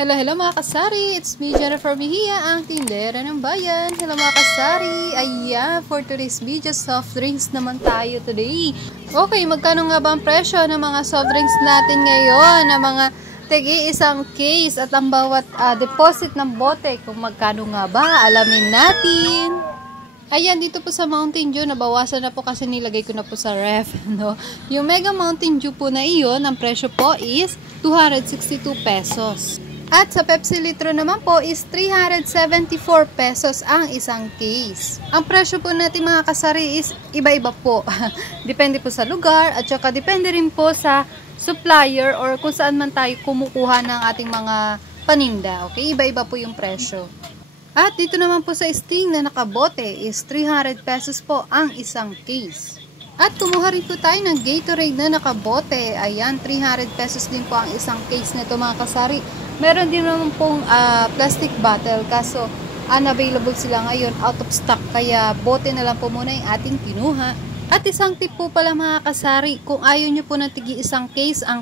Hello, hello mga kasari! It's me, Jennifer Mejia, ang tindera ng bayan. Hello mga kasari! Ayan, for today's video, soft drinks naman tayo today. Okay, magkano nga ba ang presyo ng mga soft drinks natin ngayon? Ng mga tigi-isang case at ang bawat deposit ng bote. Kung magkano nga ba, alamin natin. Ayan, dito po sa Mountain Dew, nabawasan na po kasi nilagay ko na po sa ref. No? Yung Mega Mountain Dew po na iyon, ang presyo po is 262 pesos. At sa Pepsi Litro naman po is 374 pesos ang isang case. Ang presyo po natin mga kasari is iba-iba po. Depende po sa lugar at saka depende rin po sa supplier or kung saan man tayo kumukuha ng ating mga paninda. Okay, iba-iba po yung presyo. At dito naman po sa Sting na nakabote is 300 pesos po ang isang case. At kumuha rin po tayo ng Gatorade na nakabote. Ayan, 300 pesos din po ang isang case nito mga kasari. Meron din naman pong plastic bottle kaso unavailable sila ngayon, out of stock. Kaya bote na lang po muna yung ating kinuha. At isang tip po pala mga kasari, kung ayaw nyo po ng tigi isang case ang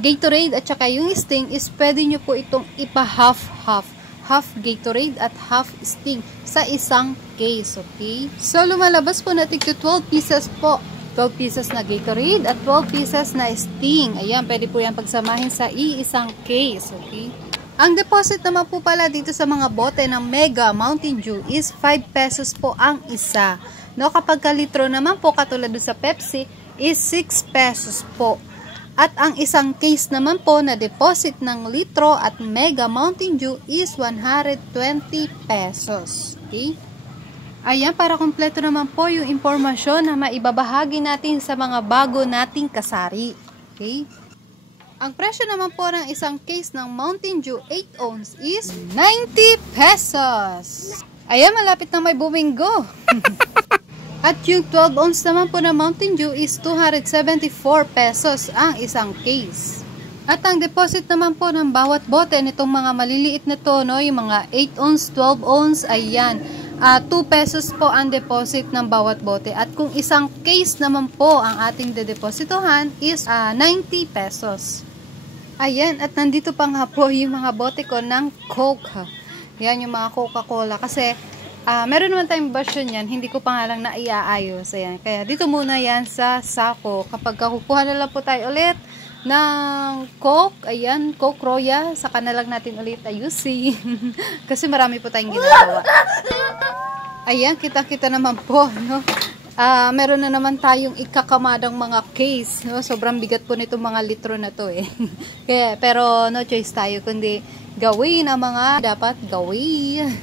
Gatorade at saka yung Sting is pwede nyo po itong ipa-half-half. Half Gatorade at half Sting sa isang case, okay? So, lumalabas po na tig 12 pieces po. 12 pieces na Gatorade at 12 pieces na Sting. Ayan, pwede po yan pagsamahin sa iisang case, okay? Ang deposit naman po pala dito sa mga bote ng Mega Mountain Dew is 5 pesos po ang isa. No, kapag ka-litro naman po, katulad sa Pepsi, is 6 pesos po. At ang isang case naman po na deposit ng litro at Mega Mountain Dew is 120 pesos. Okay? Ayan, para kumpleto naman po yung impormasyon na maibabahagi natin sa mga bago nating kasari. Okay? Ang presyo naman po ng isang case ng Mountain Dew 8 ounce is 90 pesos. Ayan, malapit na may buminggo. At yung 12 ounce naman po na Mountain Dew is 274 pesos ang isang case. At ang deposit naman po ng bawat bote nitong mga maliliit na to, no, yung mga 8 ounce, 12 ounce, ayan, 2 pesos po ang deposit ng bawat bote. At kung isang case naman po ang ating dedepositohan is 90 pesos. Ayan, at nandito pa nga po yung mga bote ko ng Coke. Yan yung mga Coca-Cola kasi meron naman tayong version yan, hindi ko pa nga lang na iaayos. Ayan. Kaya dito muna yan sa sako. Kapag kukuha na lang po tayo ulit ng Coke, ayan, Coke Roya, saka na lang natin ulit ayusin. Kasi marami po tayong ginagawa. Ayan, kita-kita naman po, no? Meron na naman tayong ikakamadang mga case, no? Sobrang bigat po nitong mga litro na to eh. Kaya, pero no choice tayo, kundi gawin ang mga dapat gawin.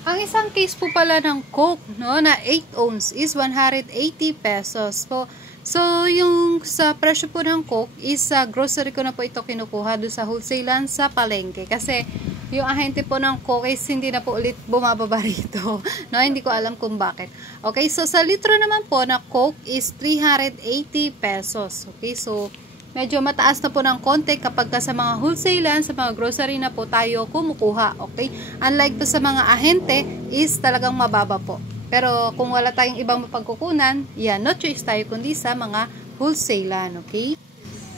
Ang isang case po pala ng Coke, no, na 8 ounce is 180 pesos po. So, yung sa presyo po ng Coke is grocery ko na po ito kinukuha doon sa wholesalan sa palengke. Kasi yung ahente po ng Coke is hindi na po ulit bumababa rito. No, hindi ko alam kung bakit. Okay, so sa litro naman po na Coke is 380 pesos. Okay, so medyo mataas na po ng konti kapag sa mga wholesalan, sa mga grocery na po tayo kumukuha, okay? Unlike po sa mga ahente, is talagang mababa po. Pero kung wala tayong ibang mapagkukunan, yan, no choice tayo kundi sa mga wholesalan, okay?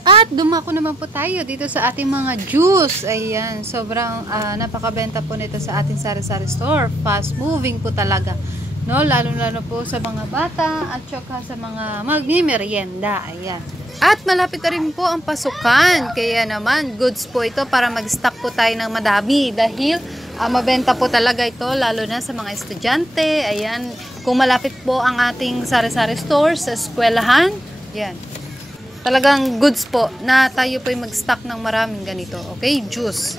At dumako naman po tayo dito sa ating mga juice. Ayan, sobrang napakabenta po nito sa ating sari-sari store. Fast moving po talaga. No, lalo-lalo po sa mga bata at saka sa mga magmimerienda. Ayan. At malapit na rin po ang pasukan. Kaya naman, goods po ito para mag-stock po tayo ng madami. Dahil mabenta po talaga ito, lalo na sa mga estudyante. Ayan, kung malapit po ang ating sari-sari store sa eskwelahan, yan. Talagang goods po na tayo po mag-stock ng maraming ganito. Okay, juice.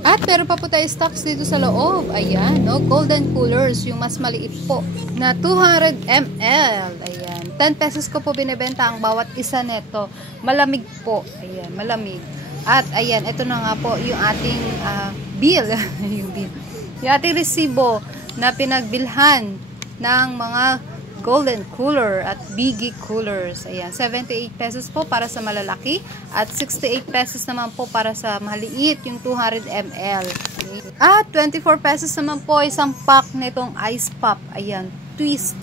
At meron pa po tayo stocks dito sa loob. Ayan, no? Golden coolers, yung mas maliit po na 200 ml. Ayan, 10 pesos ko po binibenta ang bawat isa neto. Malamig po. Ayan, malamig. At ayan, ito na nga po yung ating bill. Yung bill. Yung ating resibo na pinagbilhan ng mga golden cooler at biggie coolers. Ayan, 78 pesos po para sa malalaki at 68 pesos naman po para sa maliit, yung 200 ml. At 24 pesos naman po isang pack nitong ice pop. Ayan, twist.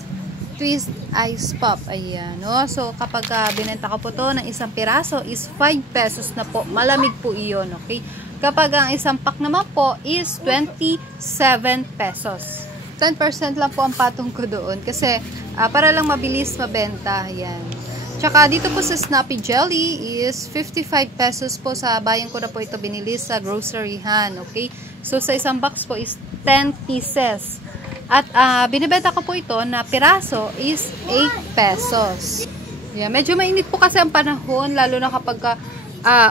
Twist Ice Pop. Ayan, no? So, kapag binenta ko po to ng isang piraso is 5 pesos na po. Malamig po iyon, okay? Kapag ang isang pack naman po is 27 pesos. 10% lang po ang patong ko doon kasi para lang mabilis mabenta. Ayan. Tsaka dito po sa Snappy Jelly is 55 pesos po. Sa bayan ko na po ito binili sa groceryhan. Okay? So, sa isang box po is 10 pieces. At binibenta ko po ito na piraso is 8 pesos. Yeah, medyo mainit po kasi ang panahon, lalo na kapag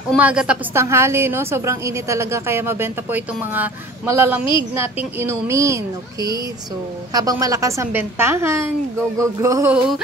umaga tapos tanghali, no? Sobrang init talaga, kaya mabenta po itong mga malalamig nating inumin. Okay? So, habang malakas ang bentahan, go, go, go!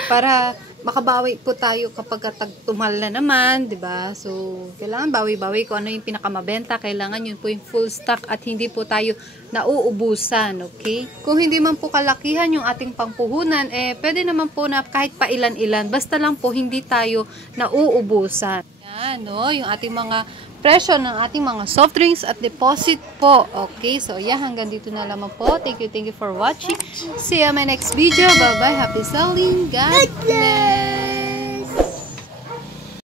Para makabawi po tayo kapag tagtumal na naman, 'di ba? So, kailangan bawi-bawi kung ano yung pinakamabenta, kailangan yun po yung full stock at hindi po tayo nauubusan, okay? Kung hindi man po kalakihan yung ating pangpuhunan, pwede naman po na kahit pa ilan-ilan, basta lang po hindi tayo nauubusan. Yan, no? Yung ating mga presyo ng ating mga soft drinks at deposit po. Okay, so yeah, hanggang dito na lamang po. Thank you for watching. See you in my next video. Bye-bye. Happy selling. God bless.